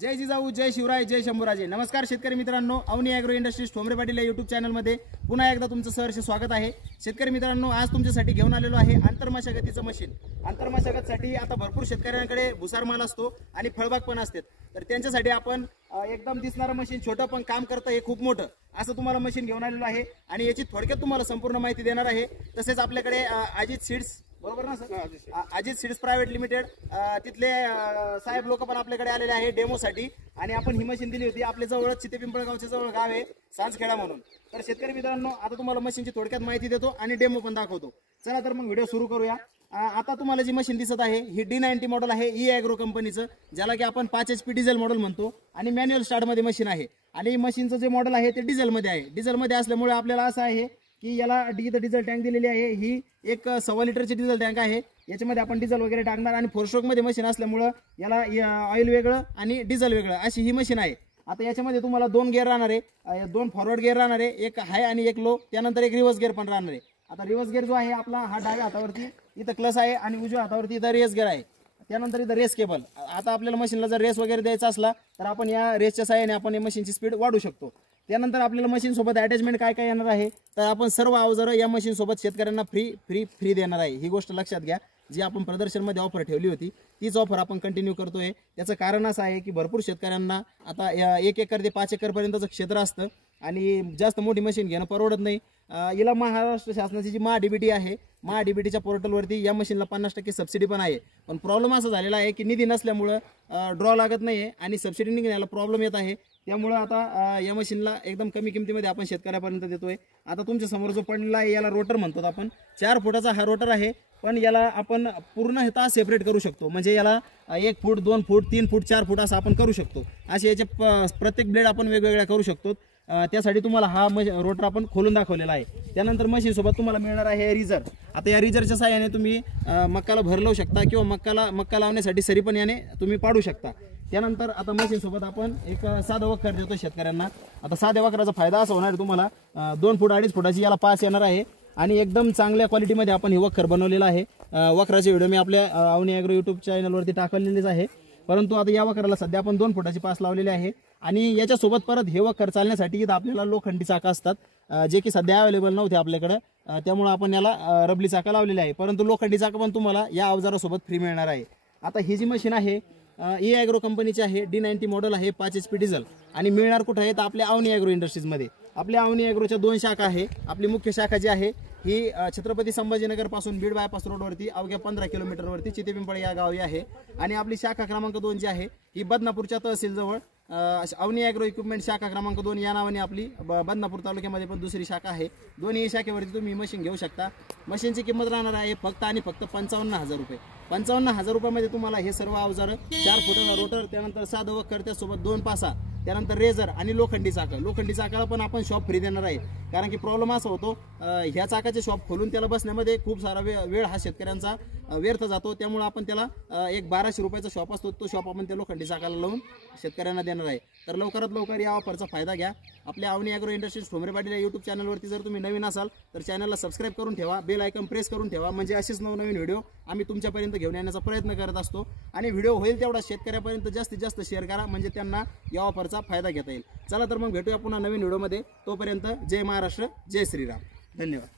जय जिजाऊ, जय शिवराय, जय शंभूराजे। नमस्कार शेतकरी मित्रांनो, अवनी ॲग्रो इंडस्ट्रीज ठोंबरे पाटील या यूट्यूब चॅनलमध्ये पुन्हा एकदा तुमचं सहर्ष स्वागत आहे। शेतकरी मित्रांनो, आज तुमच्यासाठी घेऊन आलेलो आहे आंतरमशागतीचं मशीन। आंतरमशागतीसाठी आता भरपूर शेतकऱ्यांकडे भुसार माल असतो आणि फळबाग पण असते, तर त्यांच्यासाठी आपण एकदम दिसणारं मशीन, छोटं पण काम करतं हे खूप मोठं असं तुम्हाला मशीन घेऊन आलेलो आहे आणि याची थोडक्यात तुम्हाला संपूर्ण माहिती देणार आहे। तसेच आपल्याकडे अजित सीड्स, बरोबर ना sir, Ajit seeds private limited तिथले साहेब लोक पण आपल्याकडे आलेले आहे डेमोसाठी आणि आपण ही मशीन दिली होती। आपल्या जवळ चितेपिंपळगावच्या जवळ गाव आहे सांजखेडा म्हणून। तर शेतकरी मित्रांनो, आता तुम्हाला मशीनची थोडक्यात माहिती देतो आणि डेमो पण दाखवतो। चला तर मग व्हिडिओ सुरू करूया। आता तुम्हाला जी मशीन दिसत आहे ही D90 मॉडेल आहे, ई ॲग्रो कंपनीचं, ज्याला की आपण 5 HP डिझेल मॉडेल म्हणतो आणि मॅन्युअल स्टार्ट मध्ये मशीन आहे। आणि मशीनचं जे मॉडेल आहे ते डिझेल मध्ये आहे। डिझेल मध्ये असल्यामुळे आपल्याला असं आहे की याला डिझेल टँक दिलेली आहे। ही एक 1.25 लिटरची डिझेल टँक आहे। याच्यामध्ये आपण डिझेल वगैरे टाकणार आणि 4 स्ट्रोक मध्ये मशीन असल्यामुळे याला ऑइल वेगळं आणि डिझेल वेगळं अशी ही मशीन आहे। आता याच्यामध्ये तुम्हाला 2 गिअर राहणार आहे, 2 फॉरवर्ड गिअर राहणार आहे, एक हाय आणि एक लो, त्यानंतर एक रिव्हर्स गिअर पण राहणार आहे। आता रिव्हर्स गिअर जो आहे आपला हा डाव्या हातावरती इथं क्लच आहे आणि उजव्या हातावरती इथं रेस गिअर आहे। त्यानंतर इथं रेस केबल। आता आपल्याला मशीनला जर रेस वगैरे द्यायचा असला तर आपण या रेसच्या साहाय्याने आपण या मशीनची स्पीड वाढवू शकतो। त्यानंतर आपल्याला मशीन सोबत अटॅचमेंट काय काय येणार आहे, तर आपण सर्व अवजारं या मशीन सोबत शेतकऱ्यांना फ्री देणार आहे। ही गोष्ट लक्षात घ्या, जी आपण प्रदर्शनमध्ये ऑफर ठेवली होती तीच ऑफर आपण कंटिन्यू करतोय। त्याचं कारण असं आहे की भरपूर शेतकऱ्यांना आता 1 एकर ते 5 एकर पर्यंतचं क्षेत्र असतं आणि जास्त मोठी मशीन घेणं परवडत नाही। याला महाराष्ट्र शासनाची जी MHA-DBT आहे, MHA-DBTच्या पोर्टलवरती या मशीनला 50% सबसिडी पण आहे। पण प्रॉब्लेम असा झालेला आहे की निधी नसल्यामुळं ड्रॉ लागत नाही आहे आणि सबसिडी निघण्याला प्रॉब्लेम येत आहे। त्यामुळे आता या मशीनला एकदम कमी किमतीमध्ये आपण शेतकऱ्यापर्यंत देतोय। आता तुमच्या समोर जो पडलेला आहे याला रोटर म्हणतो आपण। 4 फुटाचा हा रोटर आहे, पण याला आपण पूर्ण सेपरेट करू शकतो। म्हणजे याला 1 फूट, 2 फूट, 3 फूट, 4 फूट असं आपण करू शकतो। असे याचे प्रत्येक ब्लेड आपण वेगवेगळ्या करू शकतो। त्यासाठी तुम्हाला हा रोटर आपण खोलून दाखवलेला आहे। त्यानंतर मशीन सोबत तुम्हाला मिळणार आहे रिझर। आता या रिझरच्या साहाय्याने तुम्ही मक्काला भर लावू शकता किंवा मक्का लावण्यासाठी सरी पण याने तुम्ही पाडू शकता। त्यानंतर आता मशीन सोबत आपण एक साधं वखर देतो शेतकऱ्यांना। आता साध्या वखराचा फायदा असा होणार आहे तुम्हाला, 2 फूट 2.5 फुटाची याला पास येणार आहे आणि एकदम चांगल्या क्वालिटीमध्ये आपण हे वखर बनवलेलं आहे। वखराचे व्हिडिओ मी आपल्या अवनी ॲग्रो यूट्यूब चॅनलवरती टाकलेलेच आहे, परंतु आता या वखराला सध्या आपण 2 फुटाची पास लावलेली आहे आणि याच्यासोबत परत हे वखर चालण्यासाठी इथं आपल्याला लोखंडी चाकं असतात, जे की सध्या अवेलेबल नव्हते आपल्याकडे। त्यामुळे आपण याला रबली चाकं लावलेली आहे, परंतु लोखंडी चाकं पण तुम्हाला या अवजारासोबत फ्री मिळणार आहे। आता ही जी मशीन आहे ई ॲग्रो कंपनीची आहे, D90 मॉडेल आहे, 5 HP डिझेल आणि मिळणार कुठं आहे तर आपल्या अवनी ॲग्रो इंडस्ट्रीजमध्ये। आपल्या अवनी ॲग्रोच्या 2 शाखा आहे। आपली मुख्य शाखा जी आहे ही छत्रपती संभाजीनगर पासून बीड बायपास रोडवरती अवघ्या 15 किलोमीटरवरती चितेपिंपळ या गावी आहे आणि आपली शाखा क्रमांक 2 जी आहे ही बदनापूरच्या तहसील जवळ अवनी ॲग्रो इक्विपमेंट शाखा क्रमांक 2 या नावाने आपली बदनापूर तालुक्यामध्ये पण दुसरी शाखा आहे। दोन्ही शाखेवरती तुम्ही मशीन घेऊ शकता। मशीनची किंमत राहणार आहे फक्त आणि फक्त 55,000 रुपये। 55,000 रुपयामध्ये तुम्हाला हे सर्व अवजारं, 4 फुटाचा रोटर, त्यानंतर साधं वखर, त्यासोबत 2 पासा, त्यानंतर रेझर आणि लोखंडी चाकं। लोखंडी चाकाला पण आपण शॉप फ्री देणार आहे, कारण की प्रॉब्लेम असा होतो ह्या चाकाचे शॉप खोलून त्याला बसण्यामध्ये खूप सारा वेळ हा शेतकऱ्यांचा व्यर्थ जातो। त्यामुळे आपण त्याला एक 1200 रुपयाचा शॉप असतो, तो शॉप आपण त्या लोखंडी चाकाला लावून शेतकऱ्यांना देणार आहे। तर लवकरात लवकर या ऑफरचा फायदा घ्या। आपल्या अवनी ॲग्रो इंडस्ट्रीज ठोंबरे पाटील या यूट्यूब चॅनलवरती जर तुम्ही नवीन असाल तर चॅनलला सबस्क्राईब करून ठेवा, बेल आयकॉन प्रेस करून ठेवा, म्हणजे असेच नवनवीन व्हिडिओ आम्ही तुमच्यापर्यंत घेऊन येण्याचा प्रयत्न करत असतो। आणि व्हिडिओ होईल तेवढा शेतकऱ्यापर्यंत जास्तीत जास्त शेअर करा, म्हणजे त्यांना या ऑफरचा फायदा घेता येईल। चला तर मग भेटूया पुन्हा नवीन व्हिडिओमध्ये। तोपर्यंत जय महाराष्ट्र, जय श्रीराम, धन्यवाद।